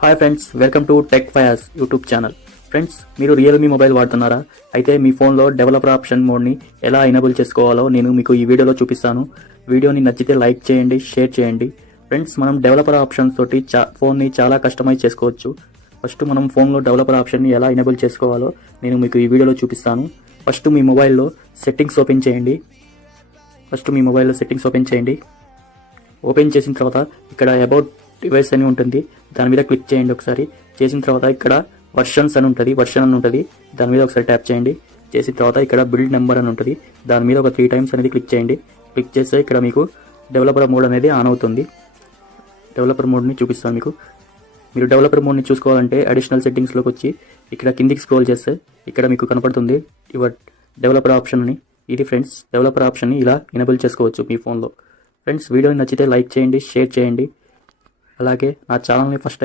Hi friends, welcome to tech Fayas YouTube channel. Friends, మీరు Realme mobile వాడుతున్నారా? అయితే మీ ఫోన్లో డెవలపర్ ఆప్షన్ మోడ్ని ఎలా ఎనేబుల్ చేసుకోవాలో నేను మీకు ఈ వీడియోలో చూపిస్తాను. వీడియోని నచ్చితే లైక్ చేయండి, షేర్ చేయండి. ఫ్రెండ్స్, మనం డెవలపర్ ఆప్షన్స్ తోటి ఫోన్ని చాలా కస్టమైజ్ చేసుకోవచ్చు. ఫస్ట్ మనం ఫోన్లో డెవలపర్ ఆప్షన్ని ఎలా ఎనేబుల్ చేసుకోవాలో నేను మీకు ఈ వీడియోలో చూపిస్తాను. ఫస్ట్ మీ మొబైల్లో సెట్టింగ్స్ ఓపెన్ చేయండి. ఓపెన్ చేసిన తర్వాత ఇక్కడ అబౌట్ డివైస్ అని ఉంటుంది, దాని మీద క్లిక్ చేయండి. ఒకసారి చేసిన తర్వాత ఇక్కడ వర్షన్ అని ఉంటుంది, దాని మీద ఒకసారి ట్యాప్ చేయండి. చేసిన తర్వాత ఇక్కడ బిల్డ్ నెంబర్ అని ఉంటుంది, దాని మీద ఒక 3 times అనేది క్లిక్ చేయండి. క్లిక్ చేస్తే ఇక్కడ మీకు డెవలపర్ మోడ్ అనేది ఆన్ అవుతుంది. డెవలపర్ మోడ్ని చూపిస్తాను మీకు. మీరు డెవలపర్ మోడ్ని చూసుకోవాలంటే అడిషనల్ సెట్టింగ్స్లోకి వచ్చి ఇక్కడ కిందికి స్క్రోల్ చేస్తే ఇక్కడ మీకు కనపడుతుంది యువర్ డెవలపర్ ఆప్షన్ అని. ఇది ఫ్రెండ్స్, డెవలపర్ ఆప్షన్ని ఇలా ఎనేబుల్ చేసుకోవచ్చు మీ ఫోన్లో. ఫ్రెండ్స్, వీడియోని నచ్చితే లైక్ చేయండి, షేర్ చేయండి. అలాగే నా ఛానల్ని ఫస్ట్ టైం